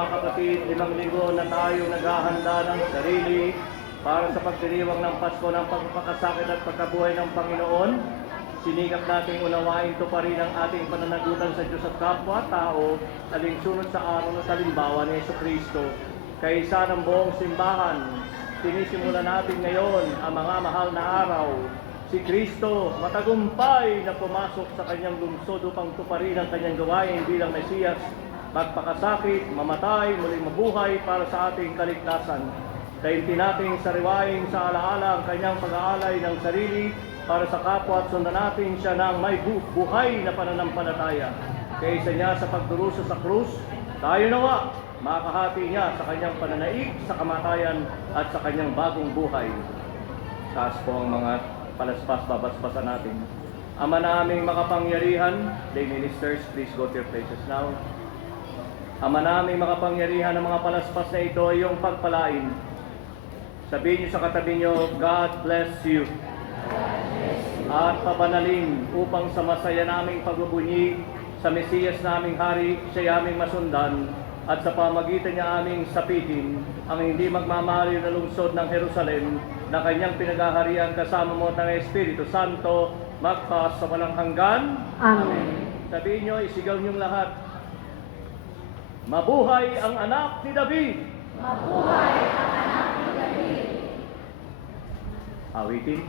Mga kapatid, 5 linggo na tayo naghahanda ng sarili para sa pagdiriwang ng Pasko ng pagpapakasakit at pagkabuhay ng Panginoon. Sinigap nating unawain ito pa rin ang ating pananagutan sa Diyos at kapwa-tao, alinsunod sa araw ng halimbawa ni Jesucristo. Kaisa ng buong simbahan, sinisimulan natin ngayon ang mga mahal na araw. Si Kristo, matagumpay na pumasok sa kanyang lungsod upang tuparin ang kanyang gawain bilang Mesiyas, magpakasakit, mamatay, muling mabuhay para sa ating kaligtasan. Daintin nating sariwain sa alaala ang kanyang pag-aalay ng sarili para sa kapwa at sundan natin siya ng may buhay na pananampalataya. Kaysa niya sa pagdurusa sa krus, tayo nawa makahati niya sa kanyang pananaig, sa kamatayan at sa kanyang bagong buhay. Taas po ang mga palaspas, babasbasan natin. Ama naming makapangyarihan, lay ministers, please go to your places now. Ama naming makapangyarihan ng mga palaspas na ito ay iyong pagpalain. Sabihin niyo sa katabi niyo, God bless you. At pabanalin upang sa masaya naming pagbubunyi sa Mesiyas naming Hari, siya aming masundan, at sa pamagitan niya aming sapitin ang hindi magmamaliw na lungsod ng Jerusalem na kanyang pinagaharian kasama mo ng Espiritu Santo magpas sa walang hanggan. Amen. Sabihin niyo, isigaw niyong lahat, mabuhay ang anak ni David! Mabuhay ang anak ni David! Awitin.